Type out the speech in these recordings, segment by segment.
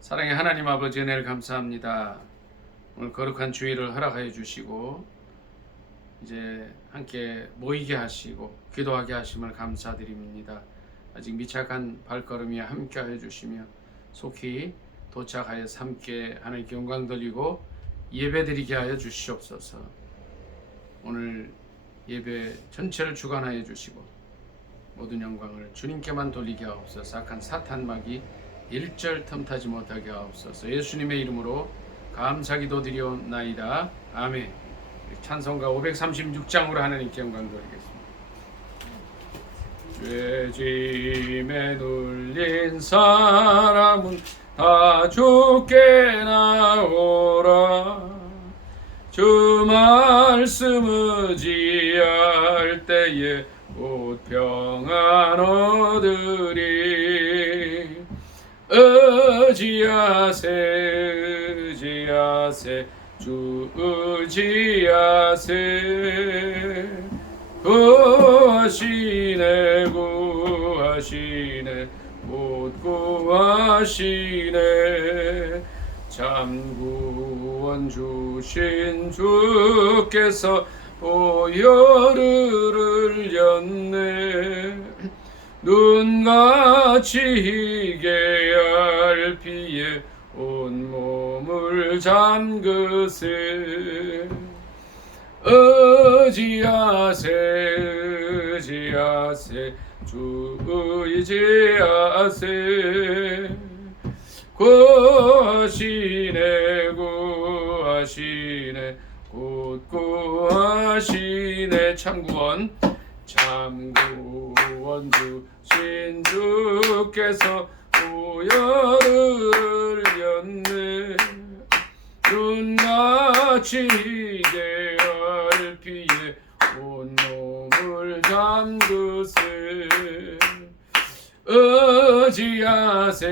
사랑의 하나님 아버지 은혜를 감사합니다. 오늘 거룩한 주일을 허락하여 주시고 이제 함께 모이게 하시고 기도하게 하심을 감사드립니다. 아직 미착한 발걸음이 함께하여 주시며 속히 도착하여 함께 하나님께 영광 돌리고 예배드리게 하여 주시옵소서. 오늘 예배 전체를 주관하여 주시고 모든 영광을 주님께만 돌리게 하옵소서. 악한 사탄마귀 일절 틈타지 못하게 하옵소서. 예수님의 이름으로 감사기도 드리옵나이다. 아멘. 찬송가 536장으로 하나님께 영광 돌리겠습니다. 죄짐에 눌린 사람은 다 주께 나오라. 주 말씀 의지할 때에 곧 평안 얻으리. 의지하세 주 의지하세. 구하시네 곧 구하시네. 참 구원 주신 주께서 보혈을 흘렸네. 눈같이 희게 할 피에 온몸을 잠그세. 의지하세 주 의지하세. 구하시네 곧 구하시네. 참구원 주신 주께서 보혈을 흘렸네. 눈같이 희게 할 피에 온몸을 잠그세. 의지하세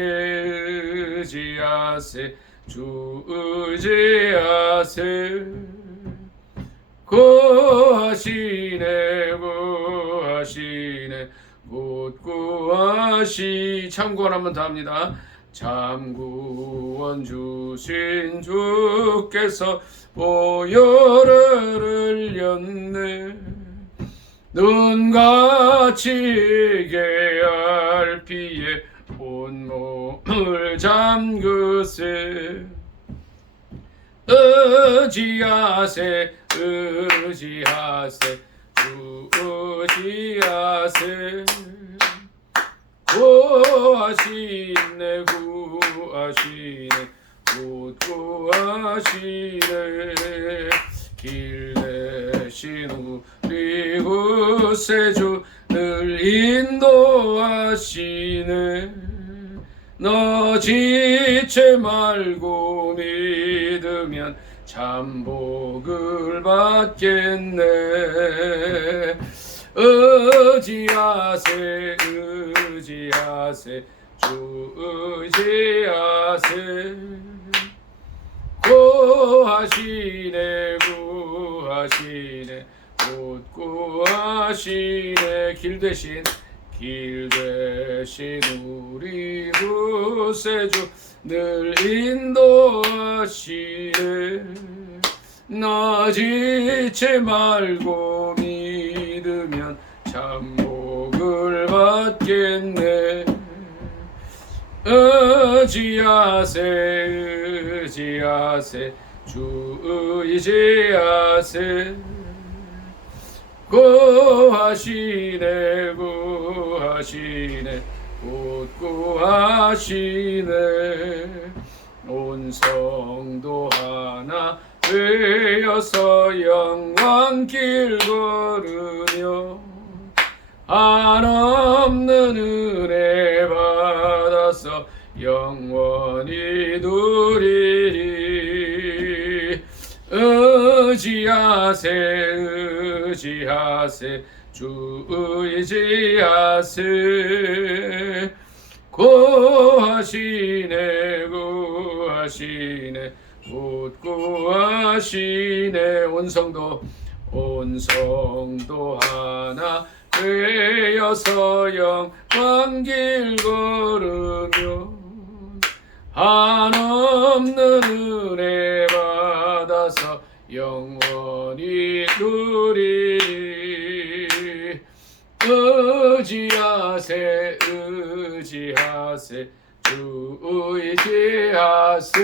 주 의지하세. 구하시네 곧 구하시. 참구원 한번 더 합니다. 참구원 주신 주께서 보혈을 흘렸네. 눈같이 희게 할 피에 온몸을 잠그세. 의지하세 주 의지하세. 구하시네 곧 구하시네. 길 대신 우리 구세주 늘 인도하시네. 너 지체 말고 믿으면 참 복을 받겠네. 의지하세 주 의지하세. 구하시네 곧 구하시네. 길 대신 우리 구세주 늘 인도하시네. 나 지체 말고 믿으면 참 복을 받겠네. 의지하세 주 의지하세. 구하시네 곧 구하시네. 온 성도 하나 되어서 영광길 걸으며 한없는 은혜 받아서 영원히 누리리. 의지하세 주 의지하세. 구하시네 곧 구하시네. 온 성도 하나 되어서 영광길 걸으며 한없는 은혜 받아서 영원히 누리리. 의지하세 의지하세 주 의지하세.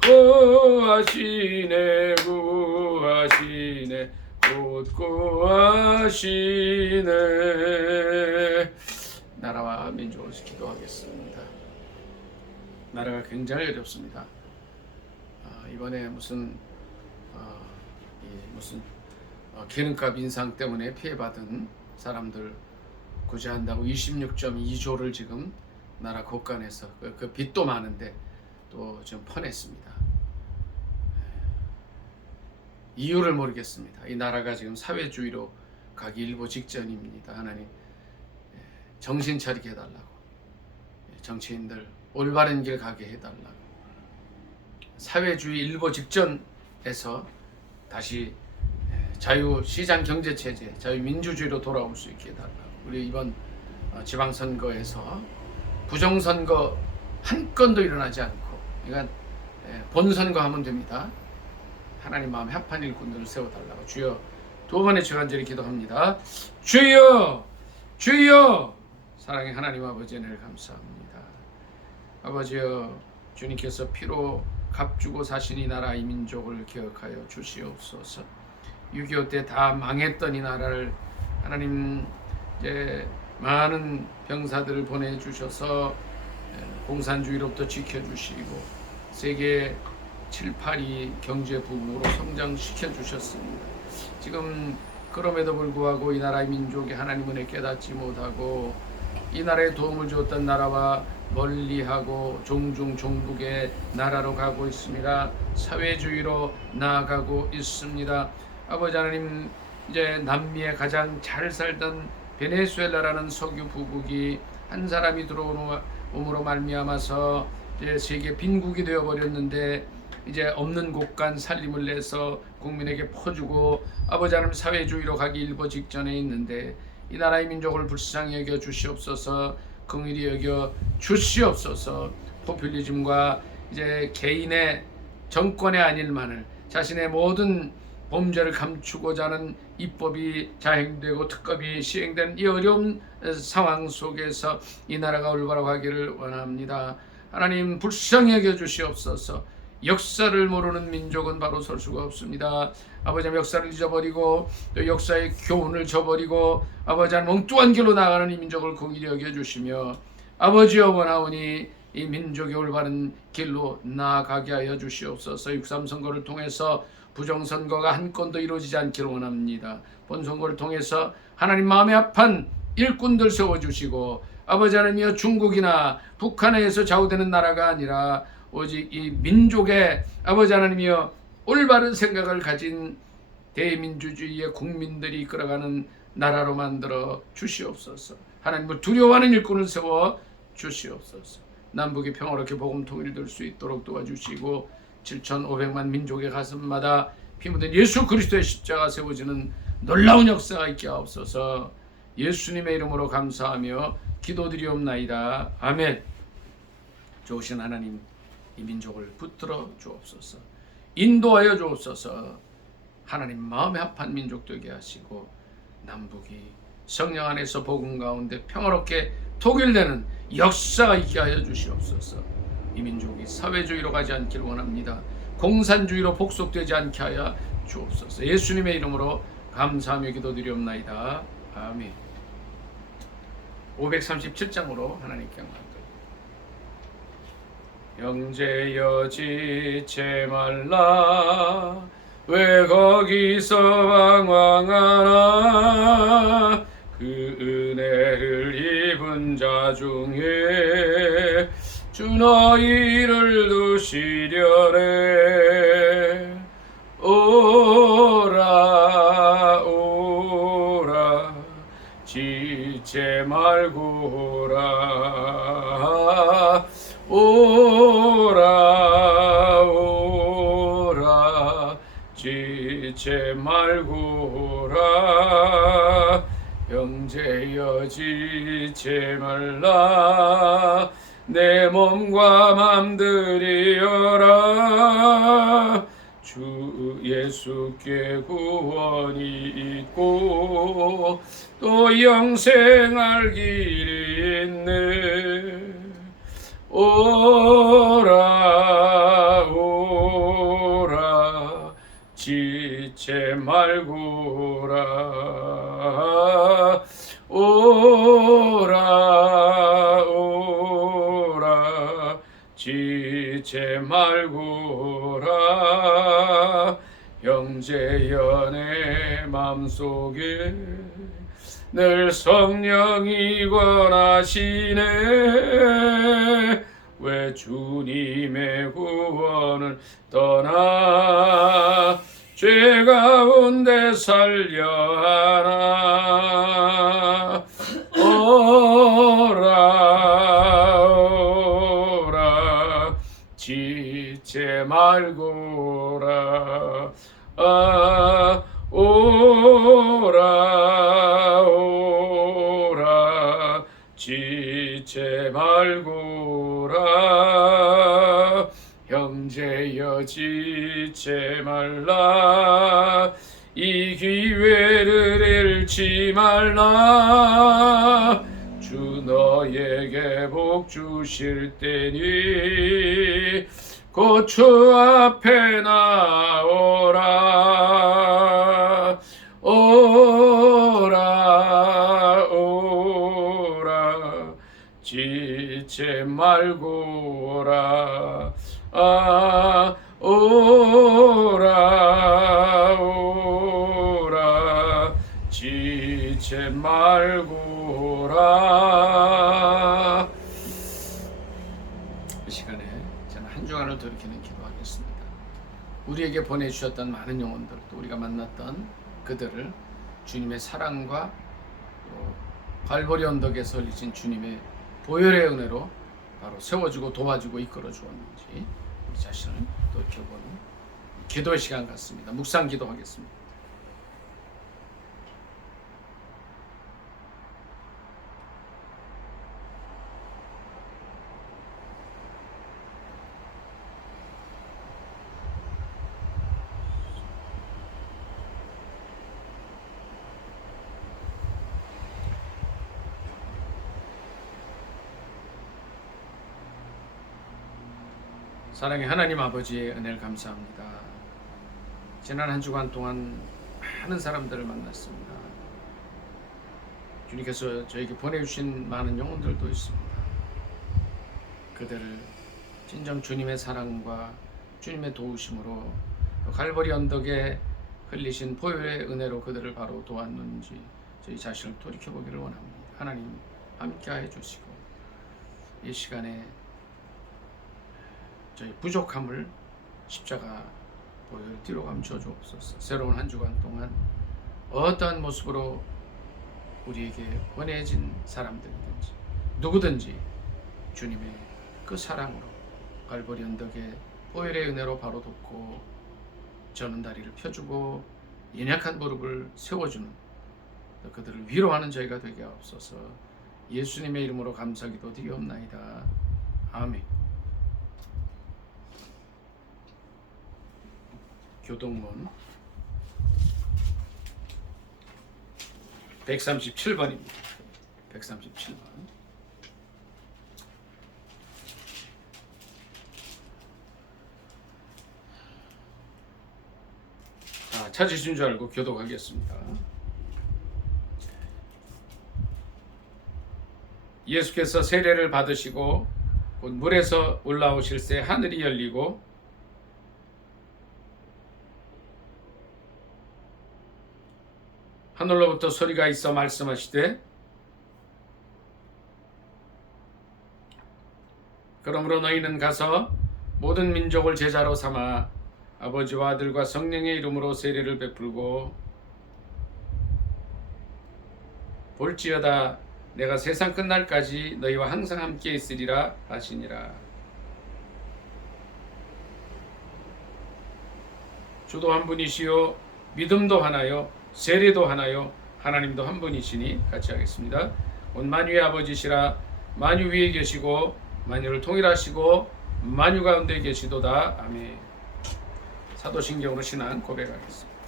구하시네 구하시네 곧 구하시네. 나라와 민족을 기도하겠습니다. 나라가 굉장히 어렵습니다. 이번에 무슨 기름값 인상 때문에 피해받은 사람들 구제한다고 26.2조를 지금 나라 곳간에서 그 빚도 많은데 또 지금 퍼냈습니다. 이유를 모르겠습니다. 이 나라가 지금 사회주의로 가기 일보 직전입니다. 하나님 정신 차리게 해달라고, 정치인들 올바른 길 가게 해달라고, 사회주의 일보 직전에서 다시 자유시장 경제체제, 자유민주주의로 돌아올 수 있게 해달라고. 우리 이번 지방선거에서 부정선거 한 건도 일어나지 않고, 그러니까 본선거 하면 됩니다. 하나님 마음에 합한 일꾼들을 세워달라고 주여 두 번의 주간절히 기도합니다. 주여 주여. 사랑의 하나님 아버지 은혜를 감사합니다. 아버지여, 주님께서 피로 값주고 사신 이 나라 이 민족을 기억하여 주시옵소서. 6.25 때 다 망했던 이 나라를 하나님 이제 많은 병사들을 보내주셔서 공산주의로부터 지켜주시고 세계 7, 8위 경제 부흥으로 성장시켜 주셨습니다. 지금 그럼에도 불구하고 이 나라의 민족이 하나님 은혜 깨닫지 못하고 이 나라에 도움을 주었던 나라와 멀리하고 종중 종북의 나라로 가고 있습니다. 사회주의로 나아가고 있습니다. 아버지 하나님, 이제 남미에 가장 잘 살던 베네수엘라라는 석유 부국이 한 사람이 들어옴으로 말미암아서 이제 세계 빈국이 되어 버렸는데, 이제 없는 곳간 살림을 내서 국민에게 퍼주고 아버지 하나님 사회주의로 가기 일보 직전에 있는데 이 나라의 민족을 불쌍히 여겨 주시옵소서. 긍휼히 여겨 주시옵소서. 포퓰리즘과 이제 개인의 정권의 안일만을, 자신의 모든 범죄를 감추고자 하는 입법이 자행되고 특검이 시행되는 이 어려운 상황 속에서 이 나라가 올바로 가기를 원합니다. 하나님 불쌍히 여겨 주시옵소서. 역사를 모르는 민족은 바로 설 수가 없습니다. 아버지 하나님, 역사를 잊어버리고 또 역사의 교훈을 저버리고 아버지 하나님 엉뚱한 길로 나가는 이 민족을 긍휼히 여겨주시며 아버지여, 원하오니 이 민족이 올바른 길로 나아가게 하여 주시옵소서. 6.3 선거를 통해서 부정선거가 한 건도 이루어지지 않기를 원합니다. 본선거를 통해서 하나님 마음에 합한 일꾼들 세워주시고 아버지 하나님이여, 중국이나 북한에서 좌우되는 나라가 아니라 오직 이 민족의 아버지 하나님이여 올바른 생각을 가진 대민주주의의 국민들이 이끌어가는 나라로 만들어 주시옵소서. 하나님을 두려워하는 일꾼을 세워 주시옵소서. 남북이 평화롭게 복음 통일될 수 있도록 도와주시고 7,500만 민족의 가슴마다 피 묻은 예수 그리스도의 십자가 세워지는 놀라운 역사가 있게 하옵소서. 예수님의 이름으로 감사하며 기도드리옵나이다. 아멘. 좋으신 하나님, 이 민족을 붙들어 주옵소서. 인도하여 주옵소서. 하나님 마음에 합한 민족 되게 하시고 남북이 성령 안에서 복음 가운데 평화롭게 통일되는 역사가 있게 하여 주시옵소서. 이 민족이 사회주의로 가지 않기를 원합니다. 공산주의로 복속되지 않게 하여 주옵소서. 예수님의 이름으로 감사하며 기도드리옵나이다. 아멘. 537장으로 하나님께 감사합니다. 형제여 지체 말라, 왜 거기서 방황하나. 그 은혜를 입은 자 중에 주 너희를 두시려네. 오라 오라 지체 말고 오라. 오라 오라 지체 말고 오라. 형제여 지체 말라, 내 몸과 맘들이여라. 주 예수께 구원이 있고 또 영생할 길이 있네. 오라 오라 지체 말고라. 오라 오라 지체 말고라. 형제여 내 맘속에 늘 성령이 권하시네. 왜 주님의 구원을 떠나 죄 가운데 살려 하나. 오라 오라 지체 말고라. 오라 오라 지체 말고라. 형제여 지체 말라. 이 기회를 잃지 말라. 주 너에게 복 주실 때니 곧 주 앞에 나오라. 오라 오라 지체 말고라. 오라 오라 지체 말고라. 이 시간에 저는 한 주간을 돌이키는 기도하겠습니다. 우리에게 보내주셨던 많은 영혼들, 또 우리가 만났던 그들을 주님의 사랑과 또 갈보리 언덕에서 흘리신 주님의 보혈의 은혜로 바로 세워주고 도와주고 이끌어 주었는지 우리 자신을 돌이켜보는 기도의 시간 같습니다. 묵상 기도하겠습니다. 사랑의 하나님 아버지의 은혜를 감사합니다. 지난 한 주간 동안 많은 사람들을 만났습니다. 주님께서 저에게 보내주신 많은 영혼들도 있습니다. 그들을 진정 주님의 사랑과 주님의 도우심으로 갈보리 언덕에 흘리신 보혈의 은혜로 그들을 바로 도왔는지 저희 자신을 돌이켜보기를 원합니다. 하나님 함께하여 주시고 이 시간에 저희 부족함을 십자가 보혈 뒤로 감춰 주옵소서. 새로운 한 주간 동안 어떠한 모습으로 우리에게 보내진 사람들이든지 누구든지 주님의 그 사랑으로 갈보리 언덕에 보혈의 은혜로 바로 돕고 저는 다리를 펴주고 연약한 무릎을 세워주는 그들을 위로하는 저희가 되게 하옵소서. 예수님의 이름으로 감사기도 드리옵나이다. 아멘. 교동문 137번입니다. 137번. 자, 찾으신 줄 알고 교독하겠습니다. 예수께서 세례를 받으시고 곧 물에서 올라오실새 하늘이 열리고 하늘로부터 소리가 있어 말씀하시되 그러므로 너희는 가서 모든 민족을 제자로 삼아 아버지와 아들과 성령의 이름으로 세례를 베풀고 볼지어다 내가 세상 끝날까지 너희와 항상 함께 있으리라 하시니라. 주도 한 분이시요 믿음도 하나요 세례도 하나요 하나님도 한 분이시니 같이 하겠습니다. 온 만유의 아버지시라 만유 위에 계시고 만유를 통일하시고 만유 가운데 계시도다. 아멘. 사도신경으로 신앙 고백하겠습니다.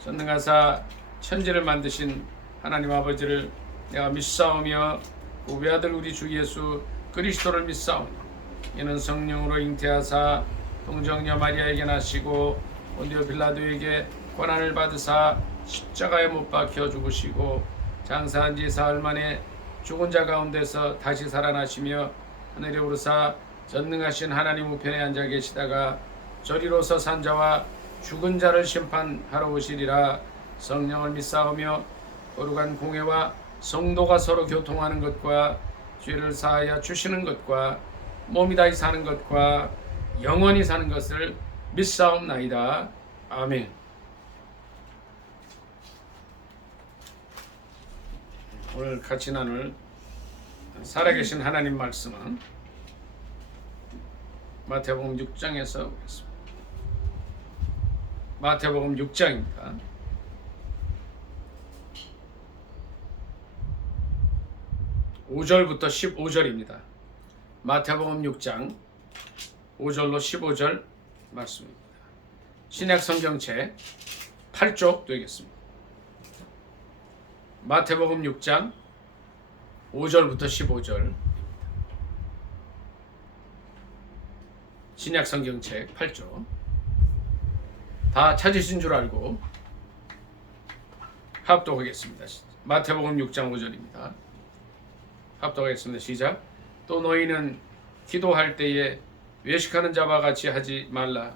전능하사 천지를 만드신 하나님 아버지를 내가 믿사오며 그 외아들 우리 주 예수 그리스도를 믿사오니 이는 성령으로 잉태하사 동정녀 마리아에게 나시고 본디오 빌라도에게 고난을 받으사 십자가에 못 박혀 죽으시고 장사한 지 사흘 만에 죽은 자 가운데서 다시 살아나시며 하늘에 오르사 전능하신 하나님 우편에 앉아 계시다가 저리로서 산 자와 죽은 자를 심판하러 오시리라. 성령을 믿사오며 거룩한 공회와 성도가 서로 교통하는 것과 죄를 사하여 주시는 것과 몸이 다시 사는 것과 영원히 사는 것을 믿사옵나이다. 아멘. 오늘 같이 나눌 살아계신 하나님 말씀은 마태복음 6장에서 보겠습니다. 마태복음 6장입니다. 5절부터 15절입니다. 마태복음 6장 5절로 15절 말씀입니다. 신약 성경책 8쪽 되겠습니다. 마태복음 6장 5절부터 15절 신약 성경책 8쪽 다 찾으신 줄 알고 합독하겠습니다. 마태복음 6장 5절입니다. 합독하겠습니다. 시작. 또 너희는 기도할 때에 외식하는 자와 같이 하지 말라.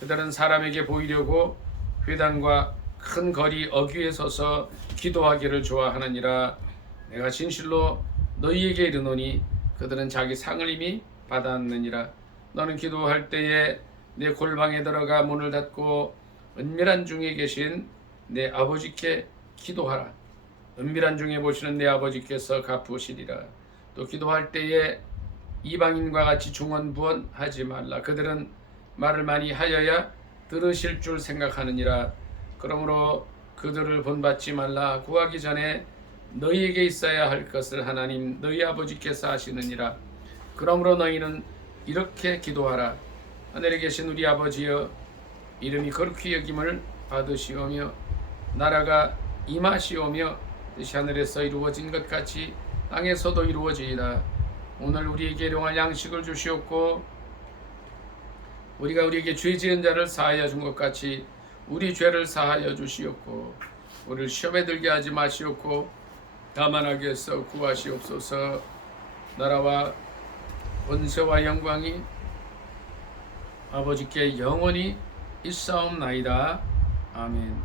그들은 사람에게 보이려고 회당과 큰 거리 어귀에 서서 기도하기를 좋아하느니라. 내가 진실로 너희에게 이르노니 그들은 자기 상을 이미 받았느니라. 너는 기도할 때에 내 골방에 들어가 문을 닫고 은밀한 중에 계신 내 아버지께 기도하라. 은밀한 중에 보시는 내 아버지께서 갚으시리라. 또 기도할 때에 이방인과 같이 중언부언하지 말라. 그들은 말을 많이 하여야 들으실 줄 생각하느니라. 그러므로 그들을 본받지 말라. 구하기 전에 너희에게 있어야 할 것을 하나님 너희 아버지께서 하시느니라. 그러므로 너희는 이렇게 기도하라. 하늘에 계신 우리 아버지여, 이름이 거룩히 여김을 받으시오며 나라가 임하시오며 뜻이 하늘에서 이루어진 것 같이 땅에서도 이루어지이다. 오늘 우리에게 일용할 양식을 주시옵고 우리가 우리에게 죄 지은 자를 사하여 준 것 같이 우리 죄를 사하여 주시옵고 우리를 시험에 들게 하지 마시옵고 다만 악에서 구하시옵소서. 나라와 권세와 영광이 아버지께 영원히 있사옵나이다. 아멘.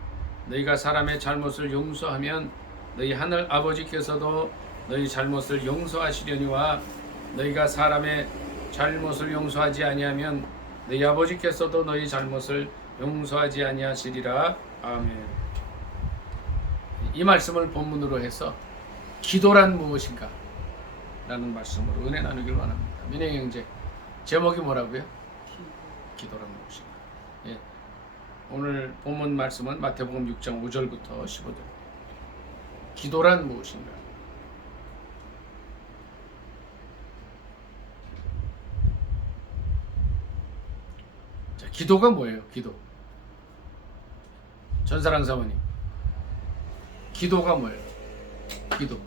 너희가 사람의 잘못을 용서하면 너희 하늘 아버지께서도 너희 잘못을 용서하시려니와 너희가 사람의 잘못을 용서하지 아니하면 너희 아버지께서도 너희 잘못을 용서하지 아니하시리라. 아멘. 이 말씀을 본문으로 해서 기도란 무엇인가 라는 말씀으로 은혜 나누길 원합니다. 민혜 형제, 제목이 뭐라고요? 기도란 무엇인가. 예. 오늘 본문 말씀은 마태복음 6장 5절부터 15절. 기도란 무엇인가. 자, 기도가 뭐예요? 기도. 전사랑 사모님, 기도가 뭐예요? 기도.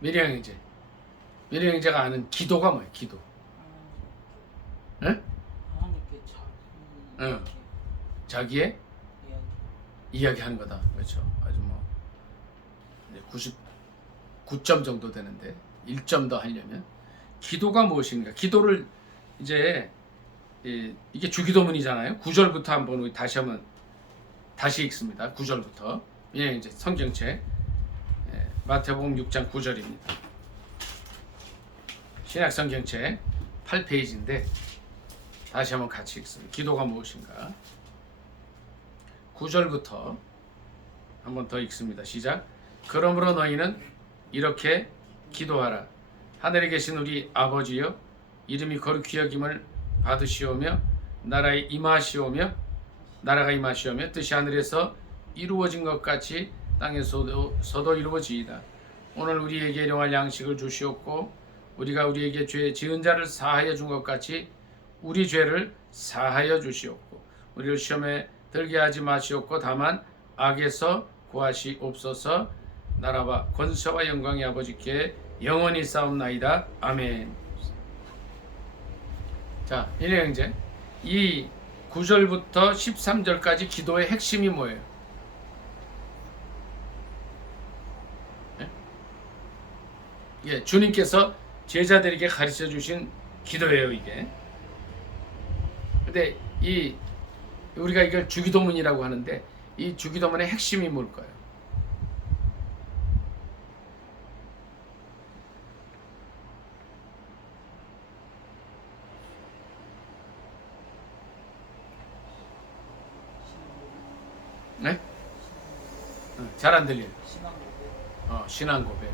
미리양 형제, 미리양 형제가 아는 기도가 뭐예요? 기도. 응? 응. 자기의 이야기하는 거다. 그렇죠. 아주 뭐 99점 정도 되는데 1점 더 하려면 기도가 무엇인가? 기도를 이제 이게 주기도문이잖아요. 9절부터 한번 우리 다시 읽습니다. 9절부터. 예, 이제 성경책 마태복음 6장 9절입니다. 신약 성경책 8페이지인데 다시 한번 같이 읽습니다. 기도가 무엇인가? 9절부터 한번 더 읽습니다. 시작. 그러므로 너희는 이렇게 기도하라. 하늘에 계신 우리 아버지여, 이름이 거룩히 여김을 받으시오며 나라가 임하시오며 뜻이 하늘에서 이루어진 것 같이 땅에서도 이루어지이다. 오늘 우리에게 일용할 양식을 주시옵고 우리가 우리에게 죄 지은 자를 사하여 준 것 같이 우리 죄를 사하여 주시옵고 우리를 시험에 들게 하지 마시옵고 다만 악에서 구하시옵소서. 나라와 권세와 영광이 아버지께 영원히 싸움나이다. 아멘. 자, 이내 형제, 이 9절부터 13절까지 기도의 핵심이 뭐예요? 예, 주님께서 제자들에게 가르쳐 주신 기도예요, 이게. 근데 우리가 이걸 주기도문이라고 하는데 이 주기도문의 핵심이 뭘까요? 네? 잘 안 들려요. 신앙 고백.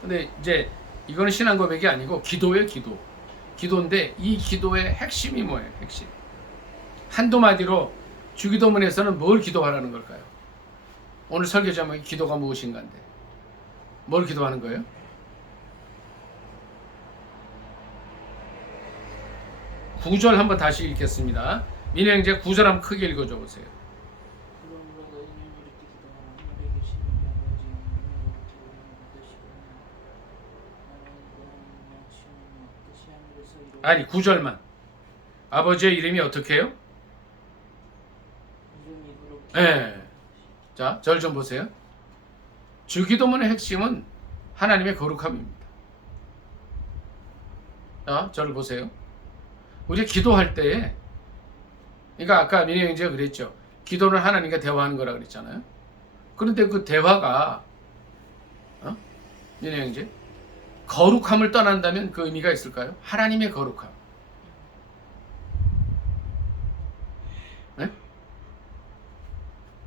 근데 이제 이거는 신앙 고백이 아니고 기도예요, 기도. 기도인데 이 기도의 핵심이 뭐예요? 핵심. 한두 마디로 주기도문에서는 뭘 기도하라는 걸까요? 오늘 설교 제목이 기도가 무엇인가인데 뭘 기도하는 거예요? 구절 한번 다시 읽겠습니다. 민혜 형제 9절 한번 크게 읽어줘 보세요. 아니 9절만. 아버지의 이름이 어떻게 해요? 네. 자, 절 좀 보세요. 주기도문의 핵심은 하나님의 거룩함입니다. 자, 저를 보세요. 우리 기도할 때에, 그러니까 아까 민혜 형제가 그랬죠. 기도는 하나님과 대화하는 거라 그랬잖아요. 그런데 그 대화가 민혜 형제 거룩함을 떠난다면 그 의미가 있을까요? 하나님의 거룩함. 네?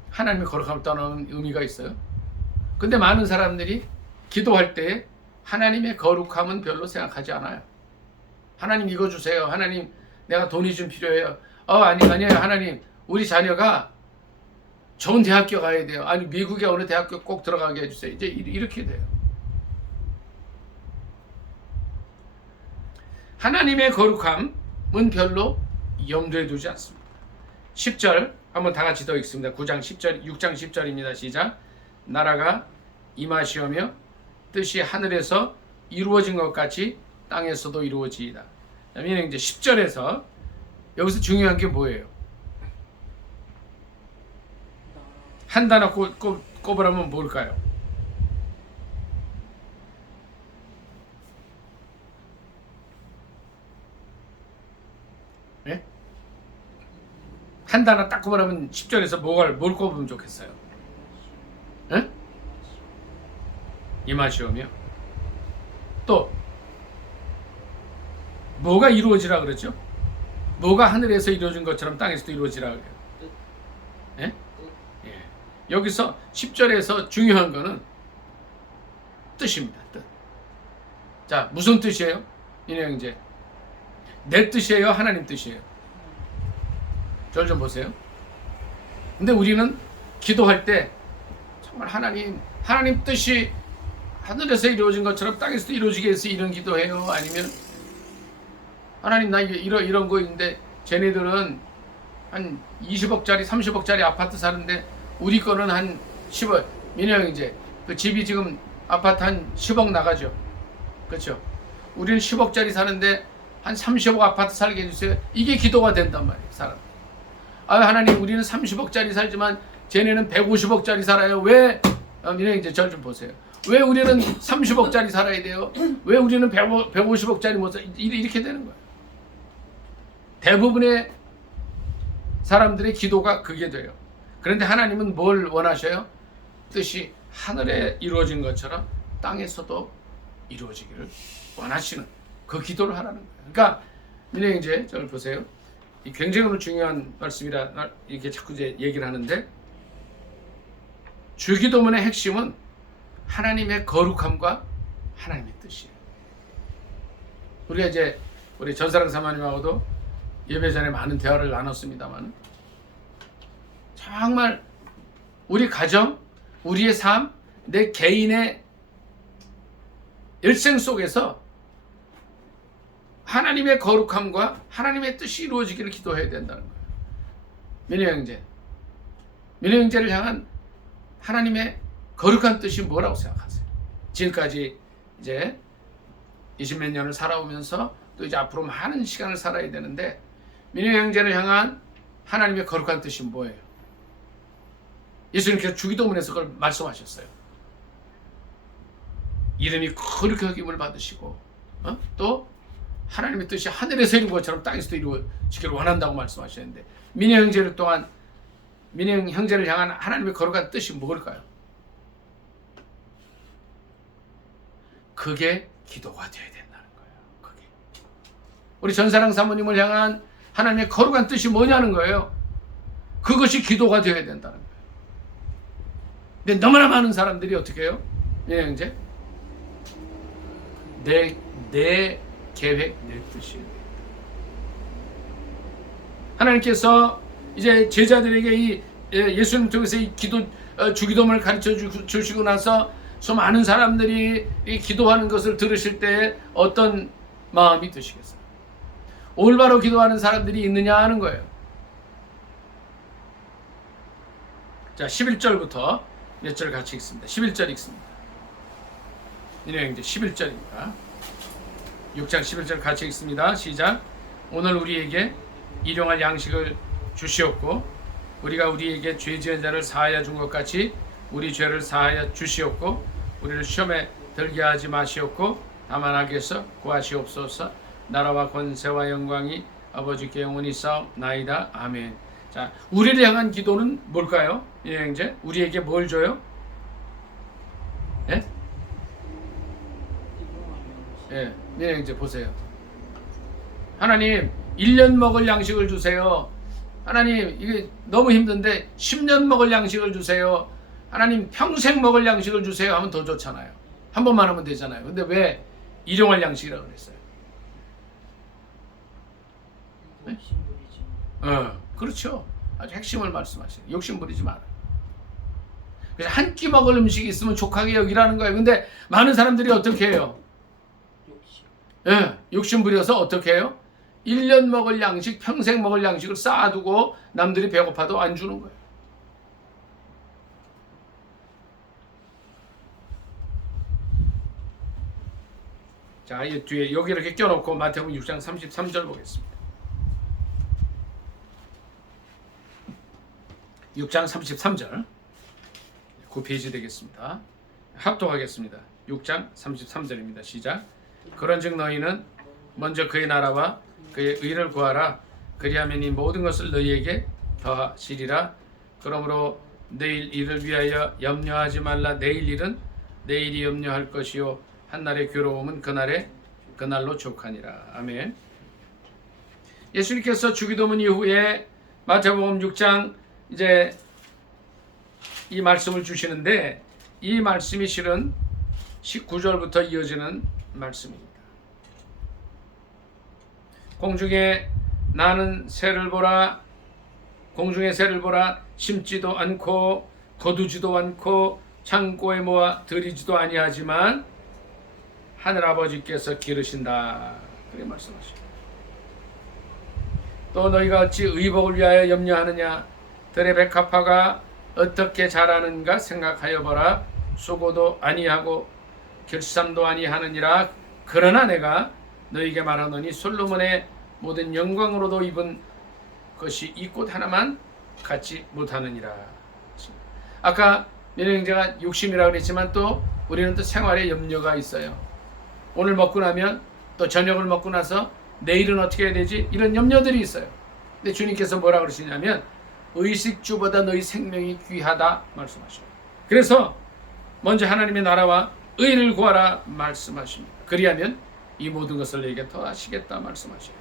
하나님의 거룩함을 떠나는 의미가 있어요. 근데 많은 사람들이 기도할 때 하나님의 거룩함은 별로 생각하지 않아요. 하나님 이거 주세요. 하나님 내가 돈이 좀 필요해요. 아니에요. 하나님 우리 자녀가 좋은 대학교 가야 돼요. 아니 미국에 어느 대학교 꼭 들어가게 해주세요. 이제 이렇게 돼요. 하나님의 거룩함은 별로 염두에 두지 않습니다. 10절 한번 다 같이 더 읽습니다. 9장 10절, 6장 10절입니다. 시작. 나라가 임하시오며 뜻이 하늘에서 이루어진 것 같이 땅에서도 이루어지이다. 그러면 이제 10절에서 여기서 중요한 게 뭐예요? 한 단어 꼽으라면 뭘까요? 네? 한 단어 딱 꼽으라면 10절에서 뭘 꼽으면 좋겠어요? 네? 임하시오며 또 뭐가 이루어지라 그러죠? 뭐가 하늘에서 이루어진 것처럼 땅에서도 이루어지라 그래요. 예? 예. 여기서 10절에서 중요한 거는 뜻입니다. 뜻. 자, 무슨 뜻이에요? 이내 형제. 내 뜻이에요? 하나님 뜻이에요? 절 좀 보세요. 근데 우리는 기도할 때 정말 하나님 뜻이 하늘에서 이루어진 것처럼 땅에서도 이루어지게 해서 이런 기도해요? 아니면 하나님 나 이런 거 있는데 쟤네들은 한 20억짜리 30억짜리 아파트 사는데 우리 거는 한 10억. 민영 이제 그 집이 지금 아파트 한 10억 나가죠. 그렇죠? 우리는 10억짜리 사는데 한 30억 아파트 살게 해주세요. 이게 기도가 된단 말이에요. 사람. 하나님 우리는 30억짜리 살지만 쟤네는 150억짜리 살아요. 왜? 민영 이제 절 좀 보세요. 왜 우리는 30억짜리 살아야 돼요? 왜 우리는 150억짜리 못 살? 이렇게 되는 거예요. 대부분의 사람들의 기도가 그게 돼요. 그런데 하나님은 뭘 원하셔요? 뜻이 하늘에 이루어진 것처럼 땅에서도 이루어지기를 원하시는 그 기도를 하라는 거예요. 그러니까 민혜 이제 저를 보세요. 이 굉장히 오늘 중요한 말씀이라 이렇게 자꾸 이제 얘기를 하는데 주기도문의 핵심은 하나님의 거룩함과 하나님의 뜻이에요. 우리가 이제 우리 전사랑 사모님하고도 예배 전에 많은 대화를 나눴습니다만 정말 우리 가정, 우리의 삶, 내 개인의 일생 속에서 하나님의 거룩함과 하나님의 뜻이 이루어지기를 기도해야 된다는 거예요. 민호 형제, 민호 형제를 향한 하나님의 거룩한 뜻이 뭐라고 생각하세요? 지금까지 이제 20몇 년을 살아오면서 또 이제 앞으로 많은 시간을 살아야 되는데 민호 형제를 향한 하나님의 거룩한 뜻이 뭐예요? 예수님께서 주기도문에서 그걸 말씀하셨어요. 이름이 거룩하게 힘을 받으시고 또 하나님의 뜻이 하늘에서 이룬 것처럼 땅에서도 이루어지기를 원한다고 말씀하셨는데 민호 형제를 또한 민호 형제를 향한 하나님의 거룩한 뜻이 뭘까요? 그게 기도가 되어야 된다는 거예요. 그게. 우리 전사랑 사모님을 향한 하나님의 거룩한 뜻이 뭐냐는 거예요. 그것이 기도가 되어야 된다는 거예요. 근데 너무나 많은 사람들이 어떻게 해요? 민호 형제? 내 계획, 내 뜻이. 하나님께서 이제 제자들에게 이 예수님 통해서 이 주기도문을 가르쳐 주시고 나서 수많은 사람들이 이 기도하는 것을 들으실 때 어떤 마음이 드시겠어요? 올바로 기도하는 사람들이 있느냐 하는 거예요. 자, 11절부터 몇 절 같이 읽습니다. 11절 읽습니다. 민호 형제 11절입니다. 6장 11절 같이 읽습니다. 시작. 오늘 우리에게 일용할 양식을 주시옵고 우리가 우리에게 죄 지은 자를 사하여 준 것 같이 우리 죄를 사하여 주시옵고 우리를 시험에 들게 하지 마시옵고 다만 악에서 구하시옵소서. 나라와 권세와 영광이 아버지께 영원히 있사옵나이다. 아멘. 자, 우리를 향한 기도는 뭘까요? 민호 형제, 우리에게 뭘 줘요? 예? 예, 민호 형제 보세요. 하나님 1년 먹을 양식을 주세요. 하나님 이게 너무 힘든데 10년 먹을 양식을 주세요. 하나님 평생 먹을 양식을 주세요 하면 더 좋잖아요. 한 번만 하면 되잖아요. 근데 왜 일용할 양식이라고 그랬어요? 네? 그렇죠. 아주 핵심을 말씀하시네요. 욕심 부리지 마라. 그래서 한 끼 먹을 음식이 있으면 족하게 여기라는 거예요. 근데 많은 사람들이 어떻게 해요? 욕심 부려서 어떻게 해요? 1년 먹을 양식, 평생 먹을 양식을 쌓아두고 남들이 배고파도 안 주는 거예요. 자, 이 뒤에 여기 이렇게 껴놓고 마태복음 6장 33절 보겠습니다. 6장 33절 9페이지 되겠습니다. 합독하겠습니다. 6장 33절입니다. 시작. 그런즉 너희는 먼저 그의 나라와 그의 의를 구하라. 그리하면 이 모든 것을 너희에게 더하시리라. 그러므로 내일 일을 위하여 염려하지 말라. 내일 일은 내일이 염려할 것이요 한날의 괴로움은 그날로 족하니라. 아멘. 예수님께서 주기도문 이후에 마태복음 6장 이제 이 말씀을 주시는데 이 말씀이 실은 19절부터 이어지는 말씀입니다. 공중에 나는 새를 보라. 공중의 새를 보라. 심지도 않고 거두지도 않고 창고에 모아 들이지도 아니하지만 하늘아버지께서 기르신다. 그렇게 말씀하십니다. 또 너희가 어찌 의복을 위하여 염려하느냐. 들의 백합화가 어떻게 자라는가 생각하여 보라. 수고도 아니하고 결삼도 아니하느니라. 그러나 내가 너희에게 말하노니 솔로몬의 모든 영광으로도 입은 것이 이 꽃 하나만 갖지 못하느니라. 아까 민호 형제가 욕심이라고 그랬지만 또 우리는 또 생활에 염려가 있어요. 오늘 먹고 나면 또 저녁을 먹고 나서 내일은 어떻게 해야 되지? 이런 염려들이 있어요. 근데 주님께서 뭐라 그러시냐면 의식주보다 너희 생명이 귀하다 말씀하셔요. 그래서 먼저 하나님의 나라와 의를 구하라 말씀하십니다. 그리하면 이 모든 것을 너희에게 더하시겠다 말씀하셔요.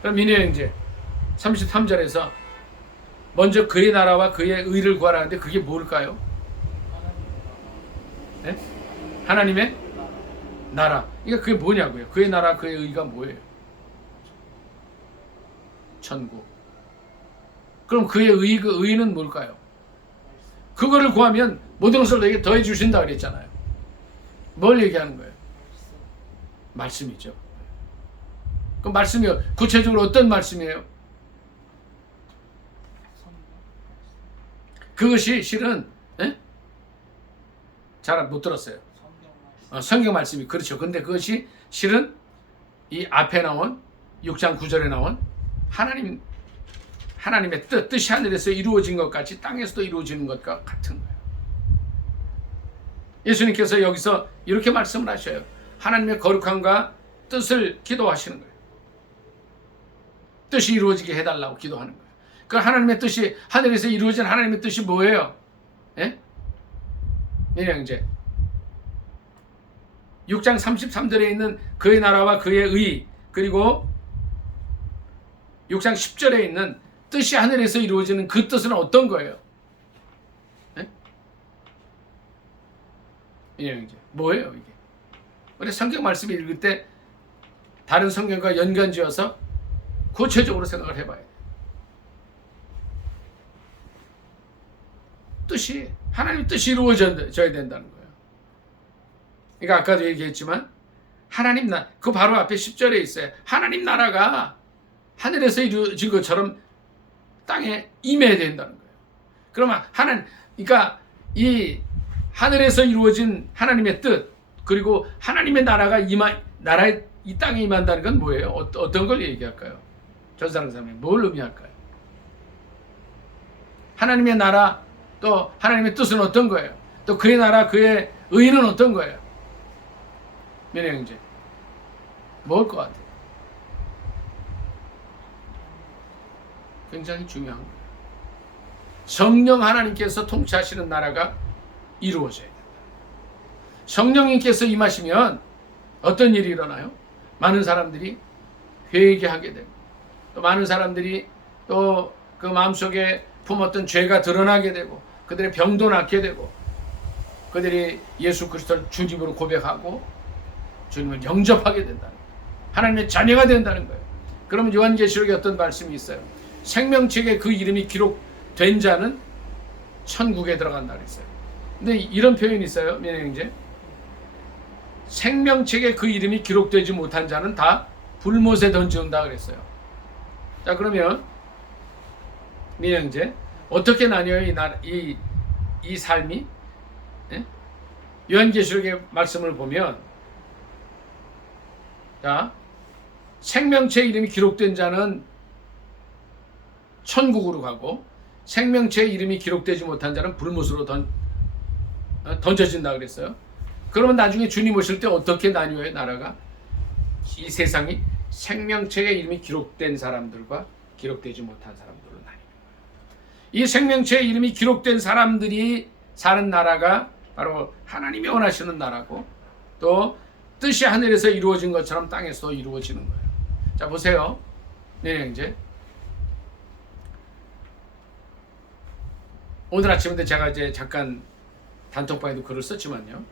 그럼 민호 형제 33절에서 먼저 그의 나라와 그의 의를 구하라 하는데 그게 뭘까요? 네? 하나님의 나라. 그러니까 그게 뭐냐고요? 그의 나라 그의 의가 뭐예요? 천국. 그럼 그의 의는 뭘까요? 그거를 구하면 모든 것을 너에게 더해 주신다 그랬잖아요. 뭘 얘기하는 거예요? 말씀이죠. 그 말씀이 구체적으로 어떤 말씀이에요? 그것이 실은 잘 못 들었어요. 성경 말씀이 그렇죠. 근데 그것이 실은 이 앞에 나온 6장 9절에 나온 하나님의 뜻이 하늘에서 이루어진 것 같이 땅에서도 이루어지는 것과 같은 거예요. 예수님께서 여기서 이렇게 말씀을 하셔요. 하나님의 거룩함과 뜻을 기도하시는 거예요. 뜻이 이루어지게 해달라고 기도하는 거예요. 그 하나님의 뜻이 하늘에서 이루어진 하나님의 뜻이 뭐예요? 예? 이제 6장 33절에 있는 그의 나라와 그의 의, 그리고 6장 10절에 있는 뜻이 하늘에서 이루어지는 그 뜻은 어떤 거예요? 예? 이제 뭐예요 이게? 우리 성경 말씀을 읽을 때 다른 성경과 연관지어서 구체적으로 생각을 해봐야 돼요. 뜻이 하나님의 뜻이 이루어져야 된다는 거예요. 그러니까 아까도 얘기했지만 하나님 그 바로 앞에 10절에 있어요. 하나님 나라가 하늘에서 이루어진 것처럼 땅에 임해야 된다는 거예요. 그러면 그러니까 이 하늘에서 이루어진 하나님의 뜻, 그리고 하나님의 나라가 이 땅에 임한다는 건 뭐예요? 어떤 걸 얘기할까요? 전사랑사님 뭘 의미할까요? 하나님의 나라, 또 하나님의 뜻은 어떤 거예요? 또 그의 나라, 그의 의는 어떤 거예요? 민혜형제 뭘 것 같아요? 굉장히 중요한 거예요. 성령 하나님께서 통치하시는 나라가 이루어져야 된다. 성령님께서 임하시면 어떤 일이 일어나요? 많은 사람들이 회개하게 되고, 또 많은 사람들이 또 그 마음속에 품었던 죄가 드러나게 되고, 그들의 병도 낫게 되고, 그들이 예수 그리스도를 주님으로 고백하고 주님을 영접하게 된다는 거예요. 하나님의 자녀가 된다는 거예요. 그러면 요한계시록에 어떤 말씀이 있어요? 생명책에 그 이름이 기록된 자는 천국에 들어간다 그랬어요. 근데 이런 표현이 있어요, 민혜형제. 생명책에 그 이름이 기록되지 못한 자는 다 불못에 던지는다 그랬어요. 자, 그러면 민혜형제 어떻게 나뉘어요? 이 삶이? 예? 요한계시록의 말씀을 보면, 자, 생명체의 이름이 기록된 자는 천국으로 가고, 생명체의 이름이 기록되지 못한 자는 불못으로 던져진다 그랬어요. 그러면 나중에 주님 오실 때 어떻게 나뉘어요, 나라가? 이 세상이 생명체의 이름이 기록된 사람들과 기록되지 못한 사람들로 나뉩니다. 이 생명체의 이름이 기록된 사람들이 사는 나라가 바로 하나님이 원하시는 나라고, 또 뜻이 하늘에서 이루어진 것처럼 땅에서 이루어지는 거예요. 자, 보세요. 네, 이제 오늘 아침에 제가 이제 잠깐 단톡방에도 글을 썼지만요.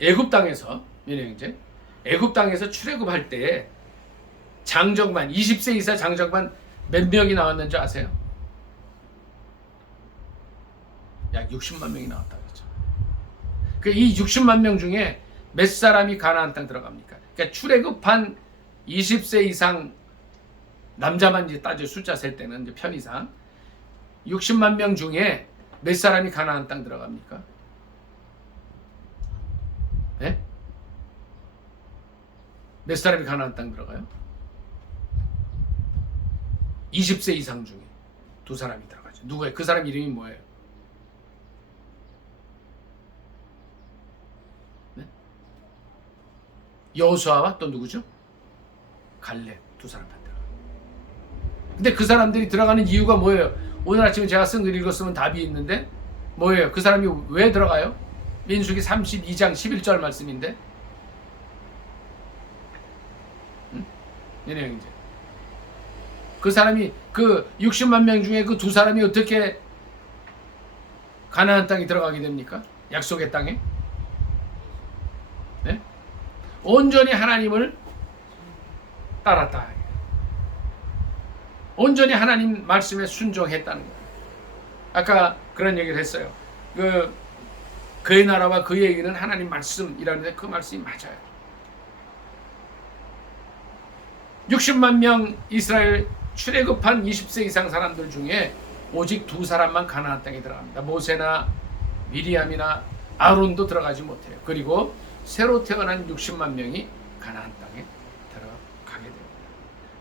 애굽 땅에서 민혜형제, 애굽 땅에서 출애굽할 때 장정반 20세 이사 장정반 몇 명이 나왔는지 아세요? 약 60만 명이 나왔다 그랬죠. 이 60만 명 중에 몇 사람이 가나안 땅 들어갑니까? 그러니까 출애굽한 20세 이상 남자만 이제 따져 숫자 셀 때는 이제 편의상 60만 명 중에 몇 사람이 가나안 땅 들어갑니까? 네? 몇 사람이 가나안 땅 들어가요? 20세 이상 중에 2사람이 들어가죠. 누구예요? 그 사람 이름이 뭐예요? 네? 여호수아와 또 누구죠? 갈렙 2사람만 들어가요. 근데 그 사람들이 들어가는 이유가 뭐예요? 오늘 아침에 제가 쓴 글 읽었으면 답이 있는데 뭐예요? 그 사람이 왜 들어가요? 민수기 32장 11절 말씀인데, 얘네 이제 그 사람이 그 60만 명 중에 그 2사람이 어떻게 가나안 땅에 들어가게 됩니까? 약속의 땅에? 네? 온전히 하나님을 따랐다. 온전히 하나님 말씀에 순종했다는 거예요. 아까 그런 얘기를 했어요. 그의 나라와 그의 얘기는 하나님 말씀이라는데 그 말씀이 맞아요. 60만 명 이스라엘 출애굽한 20세 이상 사람들 중에 오직 2사람만 가나안 땅에 들어갑니다. 모세나 미리암이나 아론도 들어가지 못해요. 그리고 새로 태어난 60만 명이 가나안 땅에 들어가게 됩니다.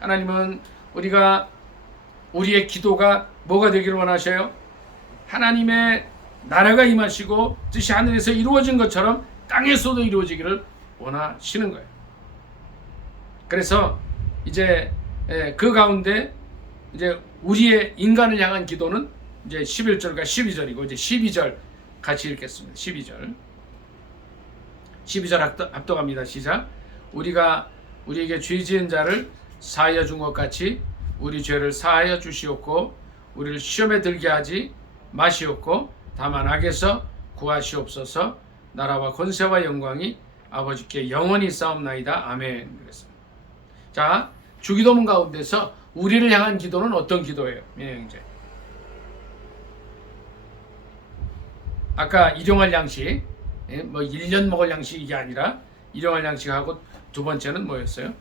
하나님은 우리의 기도가 뭐가 되기를 원하셔요? 하나님의 나라가 임하시고 뜻이 하늘에서 이루어진 것처럼 땅에서도 이루어지기를 원하시는 거예요. 그래서 이제 그 가운데 이제 우리의 인간을 향한 기도는 이제 11절과 12절이고 이제 12절 같이 읽겠습니다. 12절 합독합니다. 시작. 우리가 우리에게 죄 지은 자를 사하여 준 것 같이 우리 죄를 사하여 주시옵고 우리를 시험에 들게 하지 마시옵고 다만 악에서 구하시옵소서. 나라와 권세와 영광이 아버지께 영원히 싸움나이다. 아멘. 그랬습니다. 자, 주기도문 가운데서 우리를 향한 기도는 어떤 기도예요? 민영형제. 아까 일용할 양식, 뭐 1년 먹을 양식 이게 아니라 일용할 양식하고 두 번째는 뭐였어요?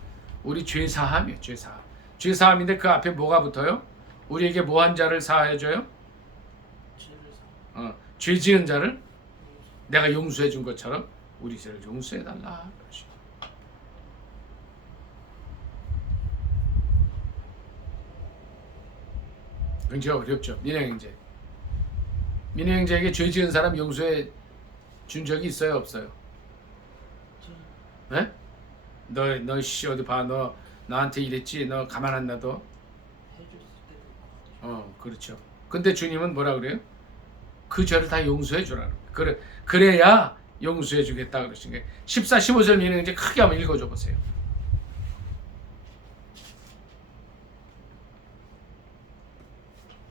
우리 죄사함이에요. 죄사함. 죄사함인데 그 앞에 뭐가 붙어요? 우리에게 뭐한 자를 사하여줘요? 죄 지은 자를 내가 용서해 준 것처럼 우리 죄를 용서해 달라. 굉장히 어렵죠. 민혜형제. 민혜형제에게 죄 지은 사람 용서해 준 적이 있어요? 없어요? 네? 너 씨 어디 봐. 너 나한테 이랬지? 너 가만 안 놔둬? 그렇죠. 근데 주님은 뭐라 그래요? 그 죄를 다 용서해 주라는 거예요. 그래야 용서해 주겠다 그러신 거예요. 14, 15절 민혜형제 크게 한번 읽어줘 보세요.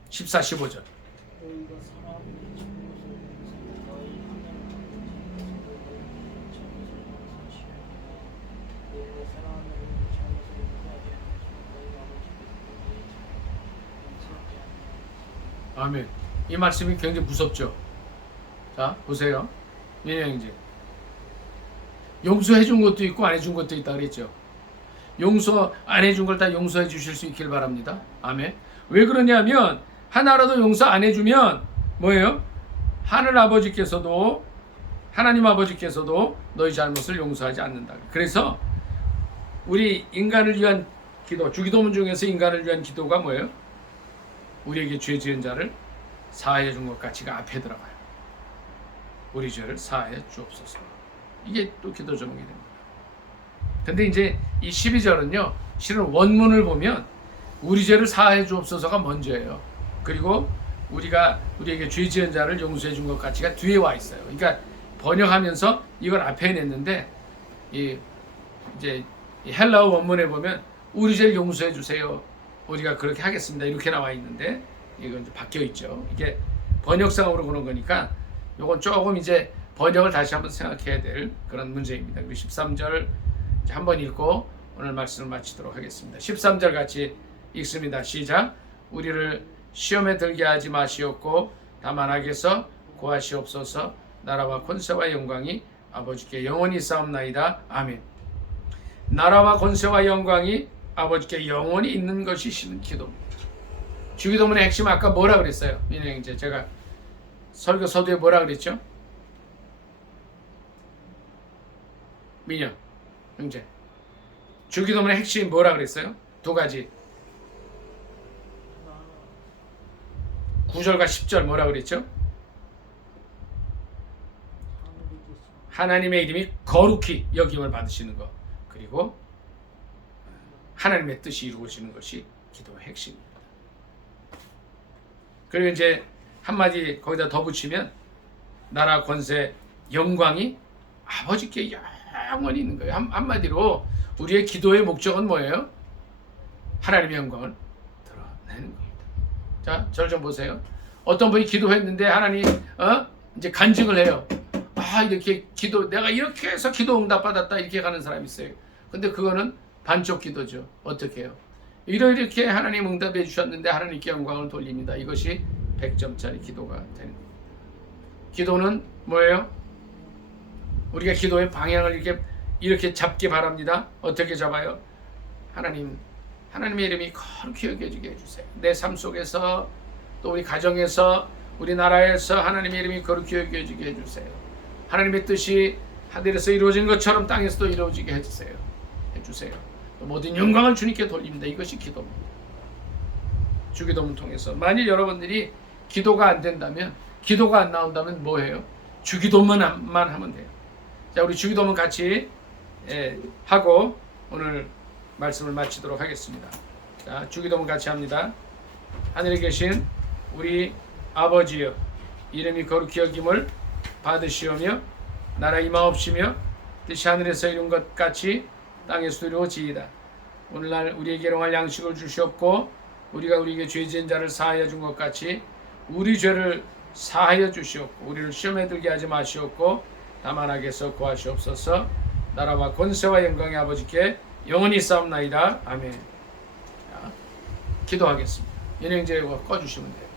14, 15절. 아멘. 이 말씀이 굉장히 무섭죠. 자, 보세요. 민혜형제. 용서해 준 것도 있고 안 해준 것도 있다 그랬죠. 용서 안 해준 걸 다 용서해 주실 수 있길 바랍니다. 아멘. 왜 그러냐면 하나라도 용서 안 해주면 뭐예요? 하나님 아버지께서도 너희 잘못을 용서하지 않는다. 그래서 우리 인간을 위한 기도, 주기도문 중에서 인간을 위한 기도가 뭐예요? 우리에게 죄 지은 자를 사하여 준 것 같이가 앞에 들어가요. 우리 죄를 사하여 주옵소서. 이게 또 기도 제목이 됩니다. 근데 이제 이 12절은요, 실은 원문을 보면 우리 죄를 사하여 주옵소서가 먼저예요. 그리고 우리에게 죄 지은 자를 용서해 준 것 같이가 뒤에 와 있어요. 그러니까 번역하면서 이걸 앞에 냈는데 이제 헬라어 원문에 보면 우리 죄를 용서해 주세요. 우리가 그렇게 하겠습니다. 이렇게 나와 있는데 이건 이제 바뀌어 있죠. 이게 번역상으로 그런 거니까 이건 조금 이제 번역을 다시 한번 생각해야 될 그런 문제입니다. 그리고 13절 한번 읽고 오늘 말씀을 마치도록 하겠습니다. 13절 같이 읽습니다. 시작. 우리를 시험에 들게 하지 마시옵고 다만 악에서 구하시옵소서. 나라와 권세와 영광이 아버지께 영원히 싸움나이다. 아멘. 나라와 권세와 영광이 아버지께 영원히 있는 것이 기도입니다. 주기도문의 핵심 아까 뭐라 그랬어요? 민혜형제, 제가 설교 서두에 뭐라 그랬죠? 민영 형제, 주기도문의 핵심이 뭐라 그랬어요? 두 가지. 9절과 10절 뭐라 그랬죠? 하나님의 이름이 거룩히 여김을 받으시는 것, 그리고 하나님의 뜻이 이루어지는 것이 기도의 핵심입니다. 그리고 이제 한마디 거기다 더 붙이면 나라 권세 영광이 아버지께 영원히 있는 거예요. 한마디로 우리의 기도의 목적은 뭐예요? 하나님의 영광을 드러내는 겁니다. 자, 저를 좀 보세요. 어떤 분이 기도했는데 하나님 이제 간증을 해요. 이렇게 내가 이렇게 해서 기도 응답 받았다 이렇게 가는 사람이 있어요. 근데 그거는 반쪽 기도죠. 어떻게 해요? 이렇게 하나님 응답해 주셨는데 하나님께 영광을 돌립니다. 이것이 100점짜리 기도가 되는 겁니다. 기도는 뭐예요? 우리가 기도의 방향을 이렇게 잡기 바랍니다. 어떻게 잡아요? 하나님의 이름이 거룩히 여겨지게 해주세요. 내 삶 속에서 또 우리 가정에서 우리 나라에서 하나님의 이름이 거룩히 여겨지게 해주세요. 하나님의 뜻이 하늘에서 이루어진 것처럼 땅에서도 이루어지게 해주세요. 모든 영광을 주님께 돌립니다. 이것이 기도입니다. 주기도문 통해서 만일 여러분들이 기도가 안 된다면, 기도가 안 나온다면 뭐해요? 주기도문만 하면 돼요. 자, 우리 주기도문 같이 하고 오늘 말씀을 마치도록 하겠습니다. 자, 주기도문 같이 합니다. 하늘에 계신 우리 아버지여, 이름이 거룩히 여김을 받으시오며 나라 임하옵시며 뜻이 하늘에서 이룬 것 같이 땅에서도 이루어지이다. 오늘날 우리에게 일용할 양식을 주시옵고 우리가 우리에게 죄 지은 자를 사하여 준 것 같이 우리 죄를 사하여 주시옵고 우리를 시험에 들게 하지 마시옵고 다만 악에서 구하시옵소서. 나라와 권세와 영광의 아버지께 영원히 싸움나이다. 아멘. 자, 기도하겠습니다. 연행제 꺼주시면 돼요.